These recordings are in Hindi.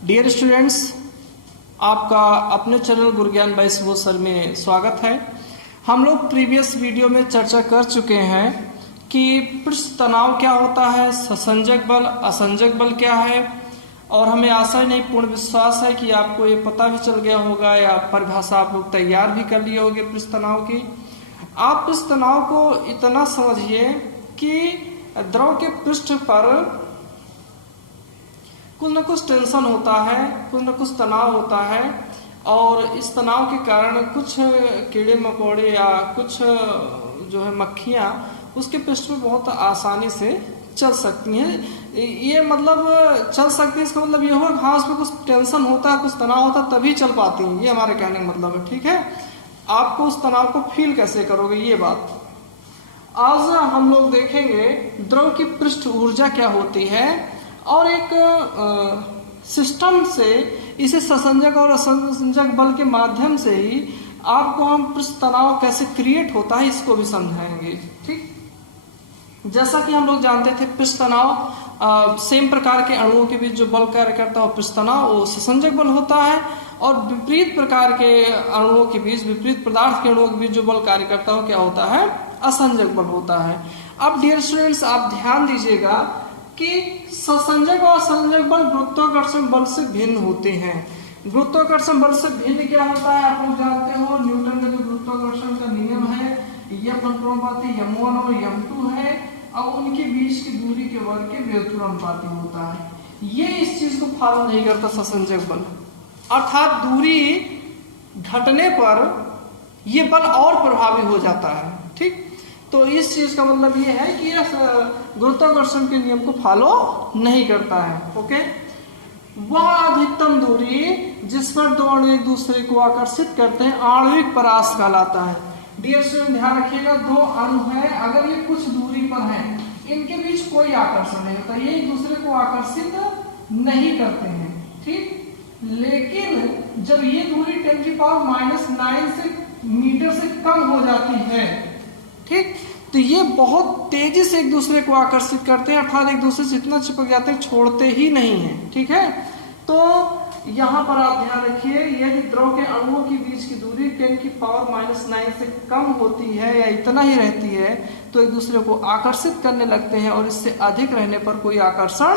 डियर स्टूडेंट्स, आपका अपने चैनल गुरुज्ञान बाय सुबोध सर में स्वागत है। हम लोग प्रीवियस वीडियो में चर्चा कर चुके हैं कि पृष्ठ तनाव क्या होता है, ससंजक बल, असंजक बल क्या है, और हमें आशा नहीं पूर्ण विश्वास है कि आपको ये पता भी चल गया होगा या परिभाषा आप लोग तैयार भी कर लिए होंगे पृष्ठ तनाव की। आप पृष्ठ तनाव को इतना समझिए कि द्रव के पृष्ठ पर कुछ न कुछ टेंशन होता है, कुछ न कुछ तनाव होता है, और इस तनाव के कारण कुछ कीड़े मकोड़े या कुछ जो है मक्खियाँ उसके पृष्ठ में बहुत आसानी से चल सकती हैं। ये मतलब चल सकती है, इसका मतलब ये होगा हाँ उसमें कुछ टेंशन होता है, कुछ तनाव होता है तभी चल पाती हैं, ये हमारे कहने का मतलब है। ठीक है, आपको उस तनाव को फील कैसे करोगे ये बात आज हम लोग देखेंगे। द्रव की पृष्ठ ऊर्जा क्या होती है और एक सिस्टम से इसे ससंजक और असंजक बल के माध्यम से ही आपको हम पृष्ठ तनाव कैसे क्रिएट होता है इसको भी समझाएंगे। ठीक, जैसा कि हम लोग जानते थे पृष्ठ तनाव सेम प्रकार के अणुओं के बीच जो बल कार्य करता है पृष्ठ तनाव वो ससंजक बल होता है, और विपरीत प्रकार के अणुओं के बीच, विपरीत पदार्थ के अणुओं के बीच जो बल कार्य करता है क्या होता है, असंजक बल होता है। अब डियर स्टूडेंट्स, आप ध्यान दीजिएगा कि ससंजक और असंजक बल गुरुत्वाकर्षण बल से भिन्न होते हैं। गुरुत्वाकर्षण बल से भिन्न क्या होता है आप लोग जानते हो, न्यूटन का जो गुरुत्वाकर्षण का नियम है यह अनुपाती m1 और m2 है, और उनके बीच की दूरी के वर्ग के व्युत्क्रमानुपाती होता है। ये इस चीज को फॉलो नहीं करता ससंजक बल, अर्थात दूरी घटने पर यह बल और प्रभावी हो जाता है। ठीक, तो इस चीज का मतलब ये है कि यह गुरुत्वाकर्षण के नियम को फॉलो नहीं करता है। ओके, वह अधिकतम दूरी जिस पर दो अणु एक दूसरे को आकर्षित करते हैं आणविक परास कहलाता है। डियर स्टूडेंट ध्यान रखिएगा, दो अणु है, अगर ये कुछ दूरी पर है, इनके बीच कोई आकर्षण नहीं होता, ये एक दूसरे को आकर्षित नहीं करते हैं। ठीक, लेकिन जब ये दूरी 10⁻⁹ से मीटर से कम हो जाती है, ठीक, तो ये बहुत तेजी से एक दूसरे को आकर्षित करते हैं, अर्थात एक दूसरे से इतना चिपक जाते हैं छोड़ते ही नहीं है। ठीक है, तो यहाँ पर आप ध्यान रखिए, यदि द्रव के अणुओं के बीच की दूरी 10⁻⁹ से कम होती है या इतना ही रहती है तो एक दूसरे को आकर्षित करने लगते हैं, और इससे अधिक रहने पर कोई आकर्षण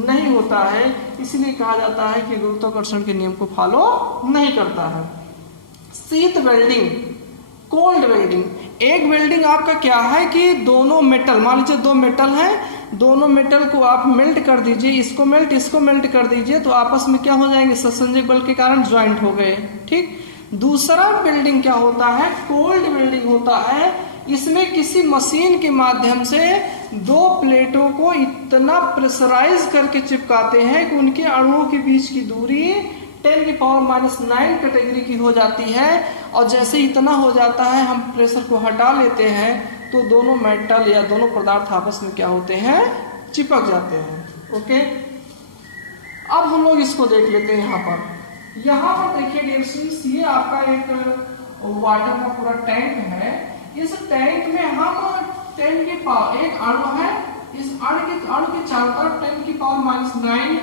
नहीं होता है। इसलिए कहा जाता है कि गुरुत्वाकर्षण के नियम को फॉलो नहीं करता है। शीत वेल्डिंग, कोल्ड वेल्डिंग, एक वेल्डिंग आपका क्या है कि दोनों मेटल, मान लीजिए दो मेटल हैं, दोनों मेटल को आप मेल्ट कर दीजिए, इसको मेल्ट कर दीजिए, तो आपस में क्या हो जाएंगे, ससंजक बल के कारण ज्वाइंट हो गए। ठीक, दूसरा वेल्डिंग क्या होता है, कोल्ड वेल्डिंग होता है। इसमें किसी मशीन के माध्यम से दो प्लेटों को इतना प्रेशराइज करके चिपकाते हैं कि उनके अणुओं के बीच की दूरी 10⁻⁹ कैटेगरी की हो जाती है, और जैसे इतना हो जाता है हम प्रेशर को हटा लेते हैं तो दोनों मेटल या दोनों पदार्थ आपस में क्या होते हैं, चिपक जाते हैं। ओके, अब हम लोग इसको देख लेते हैं। यहाँ पर देखिए डियर स्टूडेंट्स, ये आपका एक वाटर का पूरा टैंक है। इस टैंक में हम 10 की पावर, एक अणु है, इस अणु के चारों तरफ 10⁻⁹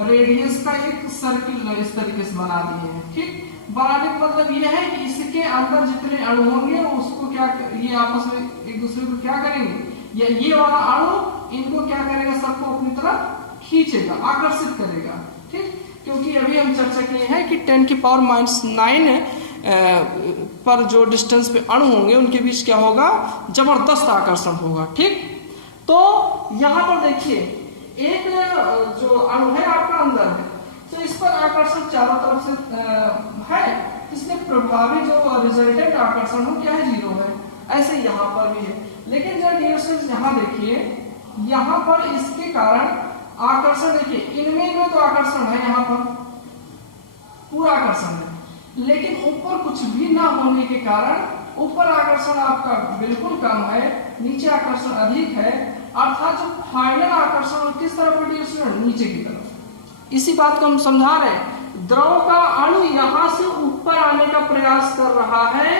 रेडियस का एक सर्किल इस तरीके से बना दिए हैं। ठीक, बनाने का मतलब यह है कि इसके अंदर जितने अणु होंगे उसको क्या, ये आपस में एक दूसरे को क्या करेंगे, या ये वाला अणु इनको क्या करेगा, सबको अपनी तरफ खींचेगा, आकर्षित करेगा। ठीक, क्योंकि अभी हम चर्चा किए हैं कि 10⁻⁹ पर जो डिस्टेंस पे अणु होंगे उनके बीच क्या होगा, जबरदस्त आकर्षण होगा। ठीक, तो यहाँ पर देखिए एक जो अणु है आपका अंदर है, तो इस पर आकर्षण चारों तरफ से है, इसलिए प्रभावी जो रिजल्टेंट आकर्षण हो क्या है, 0 है। ऐसे यहाँ पर भी है, लेकिन जब डियर स्टूडेंट्स यहाँ देखिए, यहाँ पर इसके कारण आकर्षण देखिए, इनमें तो आकर्षण है, यहाँ पर पूरा आकर्षण है, लेकिन ऊपर कुछ भी ना होने के कारण ऊपर आकर्षण आपका बिल्कुल कम है, नीचे आकर्षण अधिक है, अर्थात जो फाइनल आकर्षण किस तरफ है, नीचे की तरफ। इसी बात को हम समझा रहे हैं, द्रव का अणु यहाँ से ऊपर आने का प्रयास कर रहा है,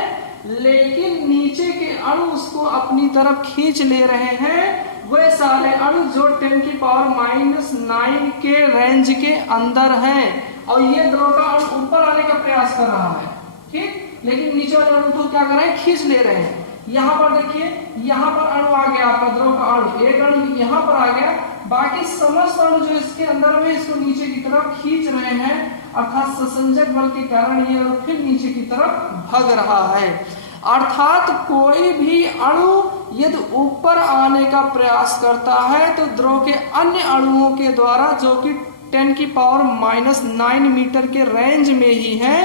लेकिन नीचे के अणु उसको अपनी तरफ खींच ले रहे हैं, वे सारे अणु जो 10⁻⁹ के रेंज के अंदर हैं, और ये द्रव का अणु ऊपर आने का प्रयास कर रहा है, ठीक, लेकिन नीचे वाले अणु को क्या कर रहे हैं, खींच ले रहे हैं। यहाँ पर देखिए, यहाँ पर अणु आ गया आपका द्रव का अणु, एक अणु यहाँ पर आ गया, बाकी समस्त अणु जो इसके अंदर में इसको नीचे की तरफ खींच रहे हैं, अर्थात ससंजक बल के कारण ये और फिर नीचे की तरफ भाग रहा है। अर्थात कोई भी अणु यदि ऊपर आने का प्रयास करता है तो द्रव के अन्य अणुओं के द्वारा, जो कि 10⁻⁹ मीटर के रेंज में ही है,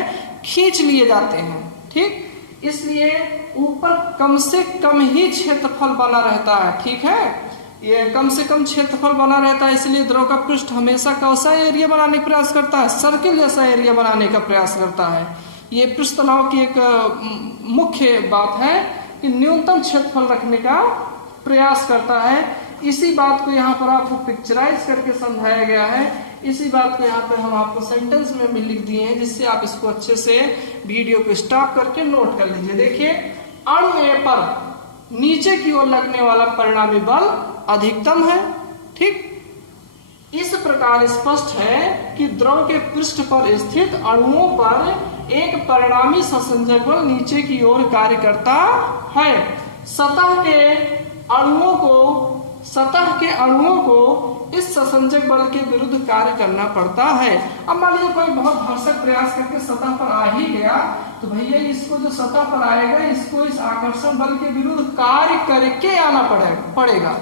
खींच लिए जाते हैं, ठीक। इसलिए ऊपर कम से कम ही क्षेत्रफल बना रहता है, ठीक है, ये कम से कम क्षेत्रफल बना रहता है। इसलिए द्रव का पृष्ठ हमेशा कैसा एरिया बनाने का प्रयास करता है, सर्किल जैसा एरिया बनाने का प्रयास करता है। ये पृष्ठ तनाव की एक मुख्य बात है कि न्यूनतम क्षेत्रफल रखने का प्रयास करता है। इसी बात को यहाँ पर आपको पिक्चराइज करके समझाया गया है। इसी बात को यहाँ पे हम आपको सेंटेंस में भी लिख दिए हैं, जिससे आप इसको अच्छे से वीडियो को स्टॉप करके नोट कर लीजिए। देखिए, अणु ए पर नीचे की ओर लगने वाला परिणामी बल अधिकतम है, ठीक। इस प्रकार स्पष्ट है कि द्रव के पृष्ठ पर स्थित अणुओं पर एक परिणामी ससंजक बल नीचे की ओर कार्य करता है। सतह के अणुओं को इस ससंजक बल के विरुद्ध कार्य करना पड़ता है। अब मान लीजिए कोई बहुत भरसक प्रयास करके सतह पर आ ही गया, तो भैया इसको जो सतह पर आएगा, इसको इस आकर्षण बल के विरुद्ध कार्य करके आना पड़ेगा।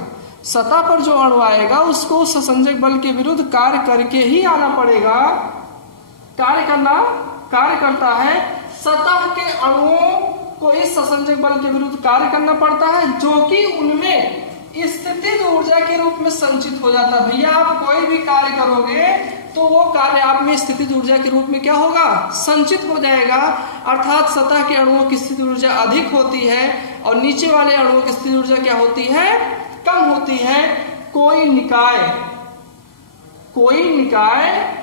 सतह पर जो अणु आएगा उसको ससंजक बल के विरुद्ध कार्य करके ही आना पड़ेगा। कार्य करता है। सतह के अणुओं को इस ससंजक बल के विरुद्ध कार्य करना पड़ता है, जो कि उनमें स्थितिज ऊर्जा के रूप में संचित हो जाता है। भैया आप कोई भी कार्य करोगे तो वो कार्य आप में स्थितिज ऊर्जा के रूप में क्या होगा, संचित हो जाएगा। अर्थात सतह के अणुओं की स्थितिज ऊर्जा अधिक होती है और नीचे वाले अणुओं की स्थितिज ऊर्जा क्या होती है, कम होती है। कोई निकाय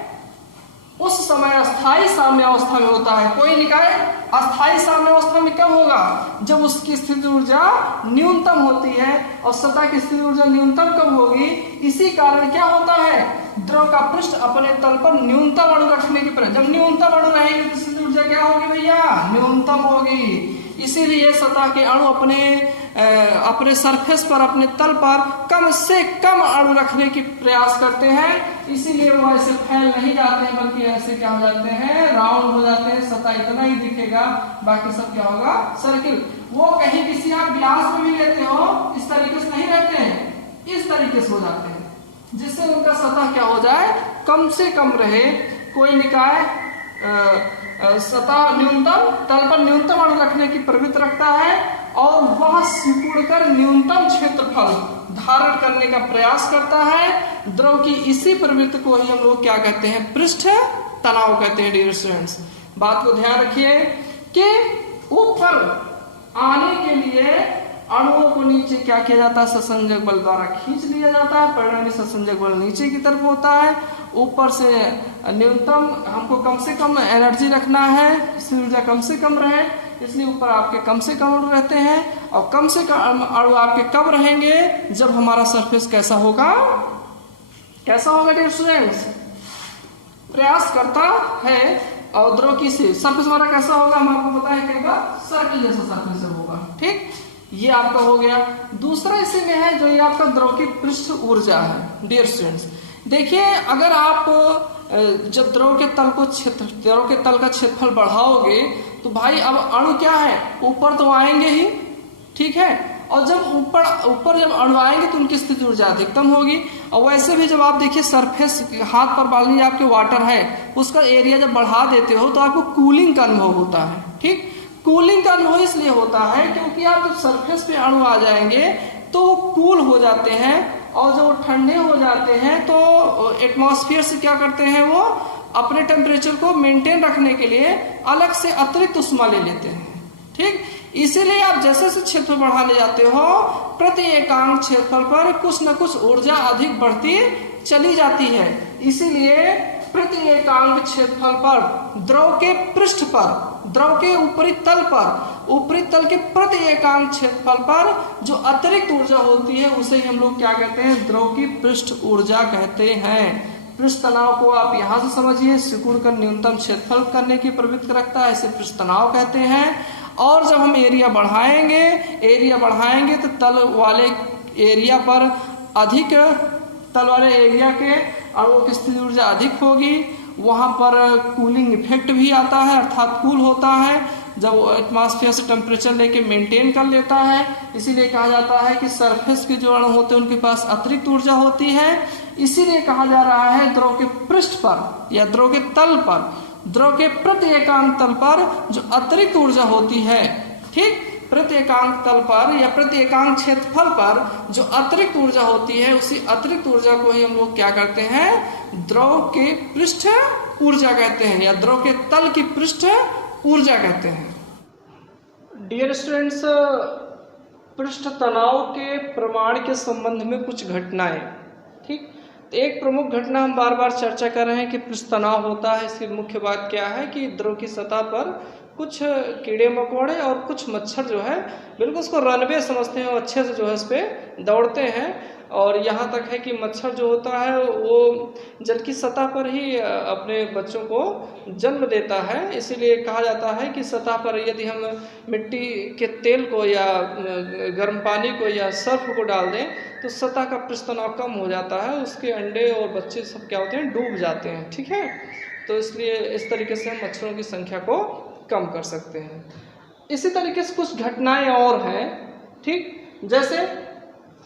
उस समय अस्थायी साम्यावस्था में होता है। कोई निकाय अस्थायी साम्यावस्था में कब होगा, जब उसकी स्थितिज ऊर्जा न्यूनतम होती है। और सतह की स्थितिज ऊर्जा न्यूनतम कब होगी, इसी कारण क्या होता है, द्रव का पृष्ठ अपने तल पर न्यूनतम अणु रखने की प्रयास। जब न्यूनतम अणु रहेंगे तो स्थितिज ऊर्जा क्या होगी भैया, न्यूनतम होगी। इसीलिए सतह के अणु अपने सरफेस पर, अपने तल पर कम से कम अणु रखने की प्रयास करते हैं। इसीलिए वो ऐसे फैल नहीं जाते हैं, बल्कि ऐसे क्या हो जाते हैं, राउंड हो जाते हैं। सतह इतना ही दिखेगा, बाकी सब क्या होगा, सर्किल। वो कहीं किसी आप व्यास में भी लेते हो, इस तरीके से नहीं रहते हैं, इस तरीके से हो जाते हैं, जिससे उनका सतह क्या हो जाए, कम से कम रहे। कोई निकाय सतह न्यूनतम, तल पर न्यूनतम अणु रखने की प्रवृत्ति रखता है और वह सिकुड़कर न्यूनतम क्षेत्रफल धारण करने का प्रयास करता है। द्रव की इसी प्रवृत्ति को ही हम लोग क्या कहते हैं, पृष्ठ तनाव कहते हैं। डियर स्टूडेंट्स, बात को ध्यान रखिए कि ऊपर आने के लिए अणुओं को नीचे क्या किया जाता है, ससंजक बल द्वारा खींच लिया जाता है। परिणामी ससंजक बल नीचे की तरफ होता है। ऊपर से न्यूनतम, हमको कम से कम एनर्जी रखना है, ऊर्जा कम से कम रहे, इसलिए ऊपर आपके कम से कम अणु रहते हैं। और कम से कम अणु आपके कब रहेंगे, जब हमारा सरफेस कैसा होगा डियर स्टूडेंट्स, प्रयास करता है। और द्रव की सरफेस हमारा कैसा होगा, हम आपको पता है कई बार सर्कल जैसा सरफेस होगा, ठीक। ये आपका हो गया। दूसरा इसी में है जो ये आपका द्रव की पृष्ठ ऊर्जा है। डियर स्टूडेंट्स, देखिए, अगर आप जब द्रव के तल का क्षेत्रफल बढ़ाओगे तो भाई अब अणु क्या है, ऊपर तो आएंगे ही, ठीक है। और जब ऊपर जब अणु आएंगे तो उनकी स्थिति ऊर्जा अधिकतम होगी। और वैसे भी जब आप देखिए सरफेस, हाथ पर मान लीजिए आपके वाटर है, उसका एरिया जब बढ़ा देते हो तो आपको कूलिंग का अनुभव होता है, ठीक। कूलिंग का अनुभव इसलिए होता है क्योंकि आप जब सरफेस पे अणु आ जाएंगे तो वो कूल हो जाते हैं, और जब वो ठंडे हो जाते हैं तो एटमॉस्फेयर से क्या करते हैं, वो अपने टेम्परेचर को मेंटेन रखने के लिए अलग से अतिरिक्त उष्मा ले लेते हैं, ठीक। इसीलिए आप जैसे जैसे क्षेत्र बढ़ाने जाते हो, प्रति एकांक क्षेत्रफल पर कुछ न कुछ ऊर्जा अधिक बढ़ती चली जाती है। इसीलिए प्रति एकांक क्षेत्रफल पर द्रव के पृष्ठ पर, द्रव के ऊपरी तल पर, ऊपरी तल के प्रति एकांक क्षेत्रफल पर जो अतिरिक्त ऊर्जा होती है उसे हम लोग क्या कहते हैं, द्रव की पृष्ठ ऊर्जा कहते हैं। पृष्ठ तनाव को आप यहां से समझिए, सिकुड़ कर न्यूनतम क्षेत्रफल करने की प्रवृत्ति रखता है, इसे पृष्ठ तनाव कहते हैं। और जब हम एरिया बढ़ाएंगे तो तल वाले एरिया पर अधिक, तल वाले एरिया के अणुओं की स्थिति ऊर्जा अधिक होगी, वहां पर कूलिंग इफेक्ट भी आता है, अर्थात कूल होता है जब एटमॉस्फेयर से टेम्परेचर लेके मेंटेन कर लेता है। इसीलिए कहा जाता है कि सरफेस के जो अणु होते हैं उनके पास अतिरिक्त ऊर्जा होती है। इसीलिए कहा जा रहा है द्रव के पृष्ठ पर या द्रव के तल पर, द्रव के प्रति एकांक तल पर जो अतिरिक्त ऊर्जा होती है, ठीक, प्रति एकांक तल पर या प्रति एकांक क्षेत्रफल पर जो अतिरिक्त ऊर्जा होती है, उसी अतिरिक्त ऊर्जा को ही हम लोग क्या करते हैं, द्रव के पृष्ठ ऊर्जा कहते हैं या द्रव के तल की पृष्ठ ऊर्जा कहते हैं। डियर स्टूडेंट्स, पृष्ठ तनाव के प्रमाण के संबंध में कुछ घटनाएं, ठीक, तो एक प्रमुख घटना हम बार बार चर्चा कर रहे हैं कि पृष्ठ तनाव होता है। इसकी मुख्य बात क्या है कि द्रव की सतह पर कुछ कीड़े मकोड़े और कुछ मच्छर जो है बिल्कुल उसको रनवे समझते हैं और अच्छे से जो है इस पर दौड़ते हैं। और यहाँ तक है कि मच्छर जो होता है वो जल की सतह पर ही अपने बच्चों को जन्म देता है। इसीलिए कहा जाता है कि सतह पर यदि हम मिट्टी के तेल को या गर्म पानी को या सर्फ को डाल दें तो सतह का पृष्ठ तनाव कम हो जाता है, उसके अंडे और बच्चे सब क्या होते हैं, डूब जाते हैं, ठीक है। तो इसलिए इस तरीके से हम मच्छरों की संख्या को कम कर सकते हैं। इसी तरीके से कुछ घटनाएं और हैं, ठीक, जैसे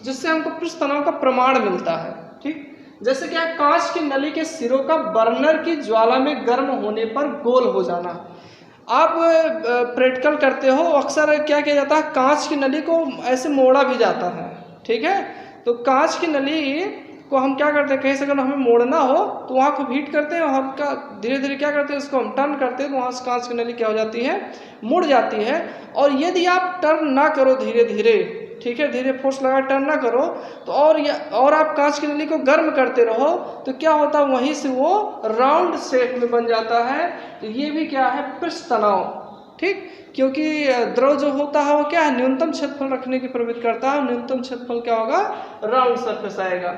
जिससे हमको पृष्ठ तनाव का प्रमाण मिलता है, ठीक, जैसे क्या, कांच की नली के सिरों का बर्नर की ज्वाला में गर्म होने पर गोल हो जाना। आप प्रैक्टिकल करते हो, अक्सर क्या किया जाता है, कांच की नली को ऐसे मोड़ा भी जाता है, ठीक है। तो कांच की नली को हम क्या करते हैं, कहीं से अगर हमें मोड़ना हो तो वहाँ को हीट करते हैं और हल्का धीरे धीरे क्या करते हैं, इसको हम टर्न करते हैं तो वहाँ से कांच की नली क्या हो जाती है, मुड़ जाती है। और यदि आप टर्न ना करो धीरे धीरे, ठीक है, धीरे फोर्स लगा टर्न ना करो तो और आप कांच की नली को गर्म करते रहो तो क्या होता है, वहीं से वो राउंड शेप में बन जाता है। तो ये भी क्या है, पृष्ठ तनाव, ठीक, क्योंकि द्रव जो होता है वो क्या है, न्यूनतम क्षेत्रफल रखने की प्रवृत्ति करता है। न्यूनतम क्षेत्रफल क्या होगा, राउंड सरफेस आएगा।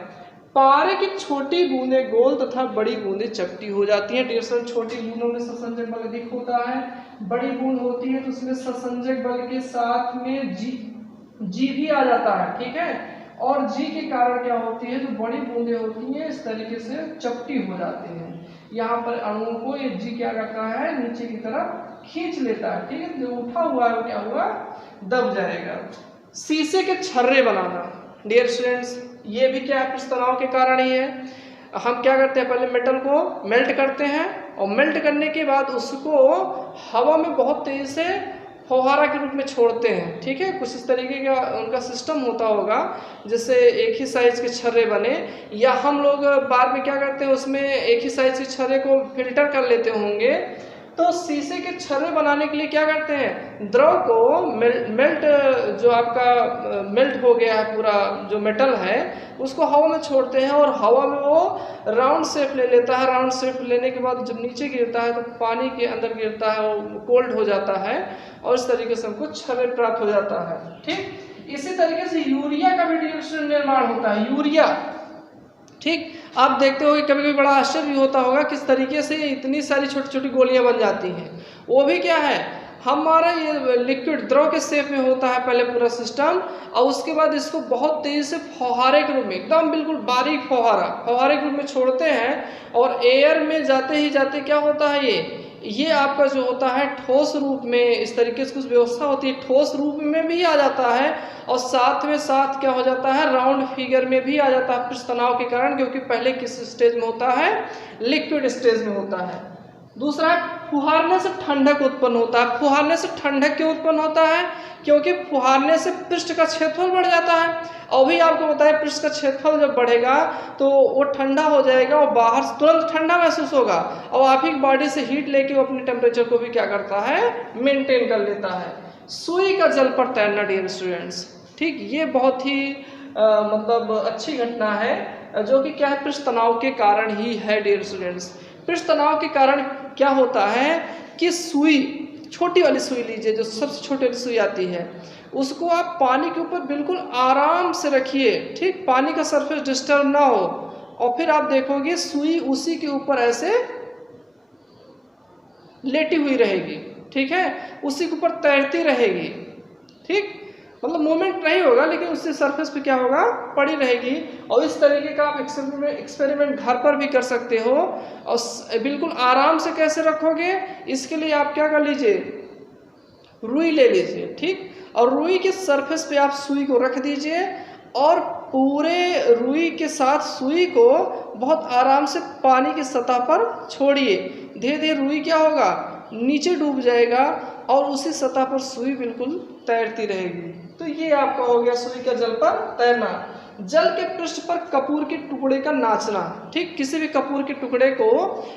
पारे की छोटी बूंदें गोल तथा बड़ी बूंदें चपटी हो जाती हैं। डियर, छोटी बूंदों में ससंजक बल अधिक होता है, बड़ी बूंद होती है तो उसमें ससंजक बल के साथ में जी भी आ जाता है, ठीक है। और जी के कारण क्या होती है, जो बड़ी बूंदें होती हैं इस तरीके से चपटी हो जाती हैं। यहाँ पर अणुओं को ये जी क्या करता है, नीचे की तरफ खींच लेता है, ठीक है। जो उठा हुआ है वो क्या हुआ, दब जाएगा। शीशे के छर्रे बनाना, डियर स्टूडेंट्स, ये भी क्या है, पृष्ठ तनाव के कारण ही है। हम क्या करते हैं, पहले मेटल को मेल्ट करते हैं और मेल्ट करने के बाद उसको हवा में बहुत तेजी से फौहारा के रूप में छोड़ते हैं, ठीक है। कुछ इस तरीके का उनका सिस्टम होता होगा जिससे एक ही साइज के छर्रे बने, या हम लोग बाद में क्या करते हैं, उसमें एक ही साइज के छर्रे को फिल्टर कर लेते होंगे। तो शीशे के छर्रे बनाने के लिए क्या करते हैं, द्रव को मेल्ट जो आपका मेल्ट हो गया है पूरा जो मेटल है उसको हवा में छोड़ते हैं और हवा में वो राउंड शेप ले लेता है। राउंड शेप लेने के बाद जब नीचे गिरता है तो पानी के अंदर गिरता है, वो कोल्ड हो जाता है और इस तरीके से हमको छर्रे प्राप्त हो जाता है, ठीक। इसी तरीके से यूरिया का भी निर्माण होता है, यूरिया, ठीक। आप देखते हो कि कभी कभी बड़ा आश्चर्य भी होता होगा किस तरीके से इतनी सारी छोटी छोटी गोलियां बन जाती हैं। वो भी क्या है, हमारा ये लिक्विड द्रव के शेप में होता है पहले पूरा सिस्टम, और उसके बाद इसको बहुत तेजी से फौहारे के रूप में, एकदम बिल्कुल बारीक फौहारे के रूप में छोड़ते हैं और एयर में जाते ही जाते क्या होता है, ये आपका जो होता है ठोस रूप में, इस तरीके से कुछ व्यवस्था होती है, ठोस रूप में भी आ जाता है और साथ में साथ क्या हो जाता है, राउंड फिगर में भी आ जाता है पृष्ठ तनाव के कारण, क्योंकि पहले किस स्टेज में होता है, लिक्विड स्टेज में होता है। दूसरा है फुहारने से ठंडक उत्पन्न होता है। फुहारने से ठंडक क्यों उत्पन्न होता है, क्योंकि फुहारने से पृष्ठ का क्षेत्रफल बढ़ जाता है। और भी आपको बताया, पृष्ठ का क्षेत्रफल जब बढ़ेगा तो वो ठंडा हो जाएगा और बाहर तुरंत ठंडा महसूस होगा और आप ही बॉडी से हीट लेके वो अपने टेम्परेचर को भी क्या करता है, मेंटेन कर लेता है। सुई का जल पर तैरना, डियर स्टूडेंट्स, ठीक, ये बहुत ही मतलब अच्छी घटना है। जो कि क्या है, पृष्ठ तनाव के कारण ही है डियर स्टूडेंट्स। पृष्ठ तनाव के कारण क्या होता है कि सुई, छोटी वाली सुई लीजिए, जो सबसे छोटी वाली सुई आती है, उसको आप पानी के ऊपर बिल्कुल आराम से रखिए, ठीक, पानी का सरफेस डिस्टर्ब ना हो, और फिर आप देखोगे सुई उसी के ऊपर ऐसे लेटी हुई रहेगी, ठीक है, उसी के ऊपर तैरती रहेगी, ठीक, मतलब मूवमेंट नहीं होगा लेकिन उससे सरफेस पे क्या होगा, पड़ी रहेगी। और इस तरीके का आप एक्सपेरिमेंट घर पर भी कर सकते हो। और बिल्कुल आराम से कैसे रखोगे, इसके लिए आप क्या कर लीजिए, रुई ले लीजिए, ठीक, और रुई के सरफेस पे आप सुई को रख दीजिए और पूरे रुई के साथ सुई को बहुत आराम से पानी की सतह पर छोड़िए। धीरे धीरे रुई क्या होगा, नीचे डूब जाएगा और उसी सतह पर सुई बिल्कुल तैरती रहेगी। तो ये आपका हो गया सुई का जल पर तैरना। जल के पृष्ठ पर कपूर के टुकड़े का नाचना, ठीक, किसी भी कपूर के टुकड़े को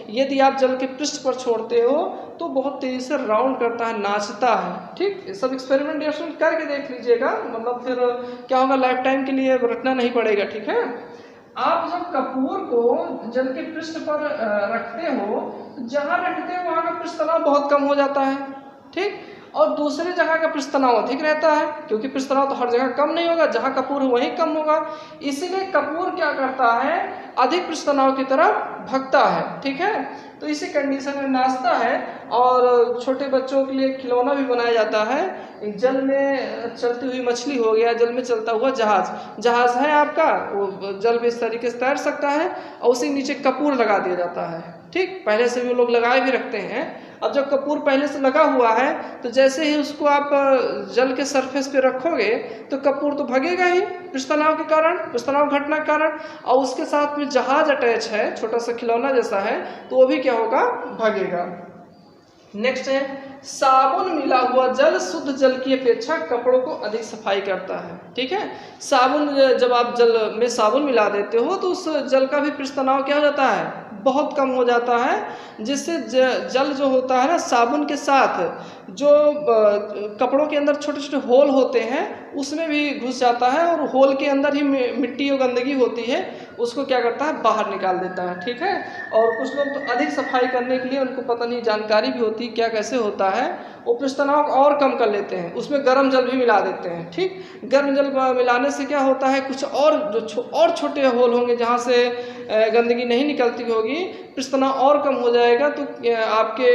यदि आप जल के पृष्ठ पर छोड़ते हो तो बहुत तेजी से राउंड करता है, नाचता है, ठीक। ये सब एक्सपेरिमेंटेशन करके देख लीजिएगा, मतलब फिर क्या होगा, लाइफ टाइम के लिए रटना नहीं पड़ेगा, ठीक है। आप जब कपूर को जल के पृष्ठ पर रखते हो, जहां रखते हो वहां का पृष्ठ तनाव बहुत कम हो जाता है, ठीक, और दूसरी जगह का पृष्ठ तनाव अधिक रहता है, क्योंकि पृष्ठ तनाव तो हर जगह कम नहीं होगा, जहां कपूर है वहीं कम होगा। इसीलिए कपूर क्या करता है, अधिक पृष्ठ तनाव की तरफ भगता है, ठीक है। तो इसी कंडीशन में नाचता है। और छोटे बच्चों के लिए खिलौना भी बनाया जाता है, जल में चलती हुई मछली हो गया, जल में चलता हुआ जहाज है आपका, वो जल में इस तरीके से तैर सकता है और उसी नीचे कपूर लगा दिया जाता है, ठीक, पहले से भी वो लोग लगाए भी रखते हैं। अब जब कपूर पहले से लगा हुआ है तो जैसे ही उसको आप जल के सरफेस पे रखोगे तो कपूर तो भगेगा ही पृष्ठ तनाव के कारण, पृष्ठ तनाव घटना के कारण, और उसके साथ में जहाज अटैच है, छोटा सा खिलौना जैसा है, तो वो भी क्या होगा, भगेगा। नेक्स्ट है साबुन मिला हुआ जल शुद्ध जल की अपेक्षा कपड़ों को अधिक सफाई करता है, ठीक है। साबुन, जब आप जल में साबुन मिला देते हो तो उस जल का भी पृष्ठ तनाव क्या हो जाता है, बहुत कम हो जाता है, जिससे जल जो होता है ना, साबुन के साथ जो कपड़ों के अंदर छोटे छोटे होल होते हैं उसमें भी घुस जाता है, और होल के अंदर ही मिट्टी और गंदगी होती है, उसको क्या करता है, बाहर निकाल देता है, ठीक है। और कुछ लोग तो अधिक सफाई करने के लिए, उनको पता नहीं जानकारी भी होती क्या कैसे होता है, वो पृष्ठ तनाव और कम कर लेते हैं, उसमें गर्म जल भी मिला देते हैं, ठीक। गर्म जल मिलाने से क्या होता है, कुछ और जो और छोटे होल होंगे जहाँ से गंदगी नहीं निकलती होगी, पृष्ठ तनाव और कम हो जाएगा। तो आपके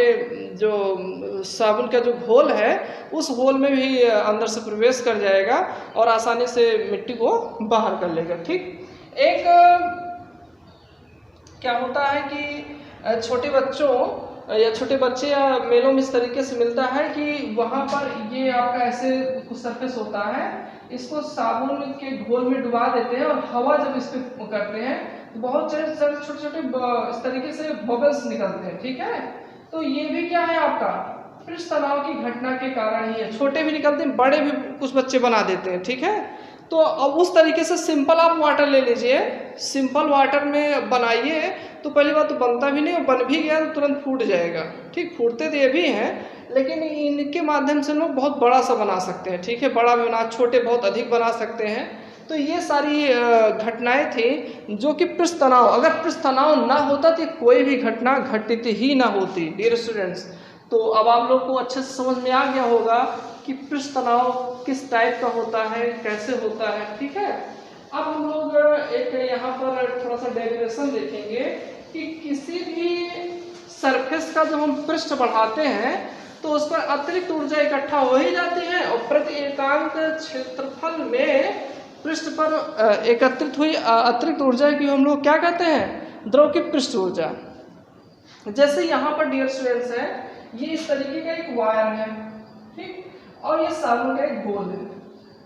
जो साबुन का जो घोल है उस होल में भी अंदर से प्रवेश कर जाएगा और आसानी से मिट्टी को बाहर कर लेगा, ठीक। एक क्या होता है कि छोटे बच्चों या छोटे बच्चे या मेलों में इस तरीके से मिलता है कि वहाँ पर ये आपका ऐसे कुछ सरफेस होता है, इसको साबुन के घोल में डुबा देते हैं और हवा जब इस पे करते हैं तो बहुत छोटे छोटे इस तरीके से बबल्स निकलते हैं, ठीक है। तो ये भी क्या है, आपका पृष्ठ तनाव की घटना के कारण ही है। छोटे भी निकलते हैं, बड़े भी कुछ बच्चे बना देते हैं, ठीक है। तो अब उस तरीके से सिंपल आप वाटर ले लीजिए, सिंपल वाटर में बनाइए तो पहली बात तो बनता भी नहीं, और बन भी गया तो तुरंत फूट जाएगा, ठीक। फूटते तो ये भी हैं, लेकिन इनके माध्यम से लोग बहुत बड़ा सा बना सकते हैं, ठीक है, बड़ा भी बना, छोटे बहुत अधिक बना सकते हैं। तो ये सारी घटनाएं थी जो कि पृष्ठ तनाव, अगर पृष्ठ तनाव ना होता तो कोई भी घटना घटित ही ना होती डियर स्टूडेंट्स। तो अब आप लोग को अच्छे से समझ में आ गया होगा कि पृष्ठ तनाव किस टाइप का होता है, कैसे होता है, ठीक है। अब हम लोग एक यहाँ पर थोड़ा सा डेरिवेशन देखेंगे कि किसी भी सरफेस का जब हम पृष्ठ बढ़ाते हैं तो उस पर अतिरिक्त ऊर्जा इकट्ठा हो ही जाती है, और प्रति एकांक क्षेत्रफल में पृष्ठ पर एकत्रित हुई अतिरिक्त ऊर्जा की हम लोग क्या कहते हैं, द्रव की पृष्ठ ऊर्जा। जैसे यहाँ पर डियर स्टूडेंट्स है, ये इस तरीके का एक वायर है, ठीक, और ये साबुन का एक घोल है,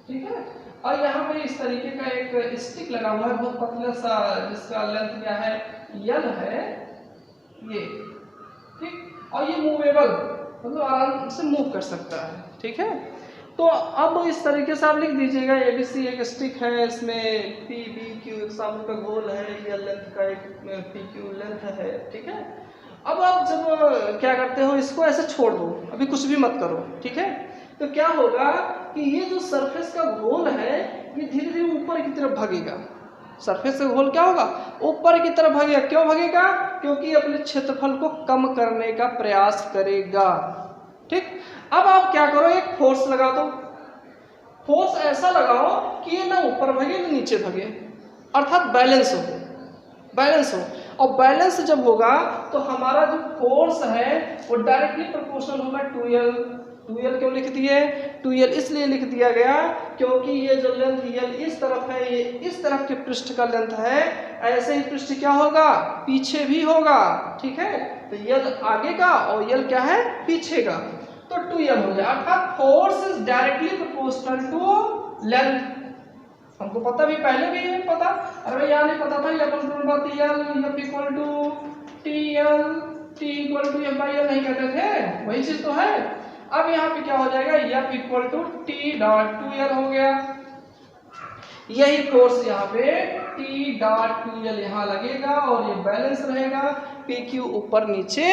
ठीक है, और यहाँ पे इस तरीके का एक स्टिक लगा हुआ है, बहुत पतला सा, जिसका लेंथ क्या है, यल है ये, ठीक, और ये मूवेबल, मतलब आराम से मूव कर सकता है, ठीक है। तो अब इस तरीके से आप लिख दीजिएगा, ABC एक स्टिक है, इसमें PBQ एक साबुन का घोल है, यल लेंथ का एक PQ लेंथ है, ठीक है। अब आप जब क्या करते हो, इसको ऐसे छोड़ दो, अभी कुछ भी मत करो, ठीक है। तो क्या होगा कि ये जो सरफेस का घोल है ये धीरे धीरे ऊपर की तरफ भागेगा, सरफेस से घोल क्या होगा, ऊपर की तरफ भागेगा। क्यों भागेगा, क्योंकि अपने क्षेत्रफल को कम करने का प्रयास करेगा। ठीक, अब आप क्या करो, एक फोर्स लगा दो। फोर्स ऐसा लगाओ कि ये ना ऊपर भागे ना नीचे भागे, अर्थात बैलेंस हो, बैलेंस हो। और बैलेंस जब होगा तो हमारा जो फोर्स है वो डायरेक्टली प्रोपोर्शनल होगा 2L। 2L क्यों लिख दिए, 2L इसलिए लिख दिया गया क्योंकि ये जो लेंथ L इस तरफ है, ये इस तरफ के पृष्ठ का लेंथ है, ऐसे ही पृष्ठ क्या होगा, पीछे भी होगा। ठीक है, तो L आगे का और L क्या है, पीछे का, तो 2L हो गया। अर्थात force is directly proportional to length. हमको पता भी, पहले भी ये पता, अरे यहाँ नहीं पता था, ये अपन F equal to TL, T equal to F/L नहीं कहते थे, वही चीज तो है। अब यहाँ पे क्या हो जाएगा, F equal to T dot 2L हो गया। यही फोर्स यहाँ पे T डॉट 2L यहाँ लगेगा और ये बैलेंस रहेगा, PQ ऊपर नीचे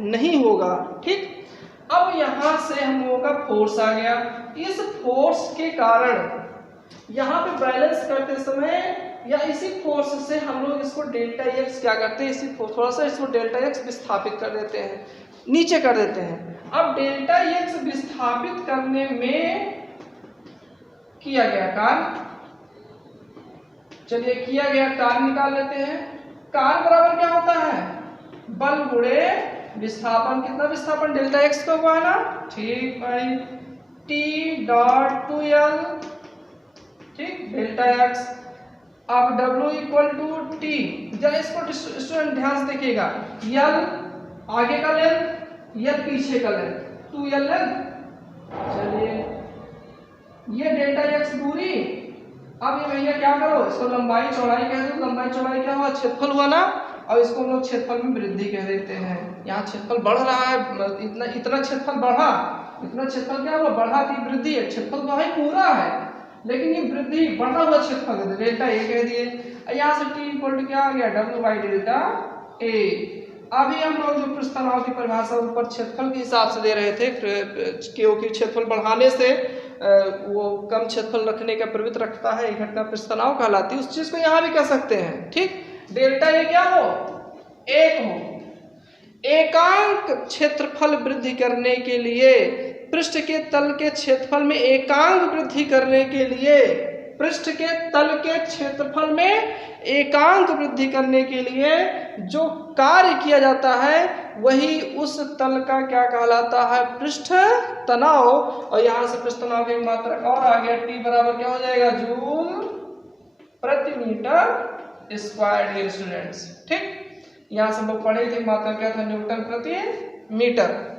नहीं होगा। ठीक, अब यहाँ से हम लोगों का फोर्स आ गया। इस फोर्स के कारण यहाँ पे बैलेंस करते समय या इसी फोर्स से हम लोग इसको डेल्टा एक्स क्या करते हैं, इसी थोड़ा सा इसको डेल्टा एक्स विस्थापित कर देते हैं, नीचे कर देते हैं। अब डेल्टा एक्स विस्थापित करने में किया गया कार्य, चलिए किया गया कार्य निकाल लेते हैं। कार्य बराबर क्या होता है, बल गुणे विस्थापन। कितना विस्थापन, डेल्टा एक्स का हुआ है ना, ठीक भाई, T डॉट 2L, ठीक, डेल्टा एक्स। अब W इक्वल टू T, जरा इसको स्टूडेंट ध्यान से देखिएगा, L आगे का लेंथ, L पीछे का लेंथ, 2L लेंथ। चलिए ये डेल्टा एक्स दूरी। अब ये भैया क्या करो, इसको लंबाई चौड़ाई कह दो। लंबाई चौड़ाई क्या हुआ, क्षेत्रफल हुआ ना, और इसको हम लोग क्षेत्रफल में वृद्धि कह देते हैं। यहाँ क्षेत्रफल बढ़ रहा है, इतना क्षेत्रफल बढ़ा, इतना क्षेत्रफल क्या हुआ, बढ़ा थी, वृद्धि है। क्षेत्रफल तो भाई पूरा है, लेकिन ये वृद्धि बढ़ा हुआ क्षेत्रफल, डेल्टा ए कह दिए। यहाँ से T इक्वल टू क्या आ गया, W बाई डेल्टा ए। अभी हम लोग जो पृष्ठ तनाव की परिभाषा ऊपर क्षेत्रफल के हिसाब से दे रहे थे, क्योंकि क्षेत्रफल बढ़ाने से वो कम क्षेत्रफल रखने का प्रवृत्ति रखता है, घटना पृष्ठ तनाव कहलाती है। उस चीज को यहाँ भी कह सकते हैं। ठीक, डेल्टा ए क्या हो, एक हो। एकांक क्षेत्रफल वृद्धि करने के लिए, पृष्ठ के तल के क्षेत्रफल में एकांक वृद्धि करने के लिए, पृष्ठ के तल के क्षेत्रफल में एकांक वृद्धि करने के लिए जो कार्य किया जाता है वही उस तल का क्या कहलाता है, पृष्ठ तनाव। और यहाँ से पृष्ठ तनाव की मात्रक और आ गया, T बराबर क्या हो जाएगा, जूल प्रति मीटर स्क्वायर। डियर स्टूडेंट्स, ठीक, यहाँ से हम लोग पढ़े थे, मात्रक क्या था, न्यूटन प्रति मीटर।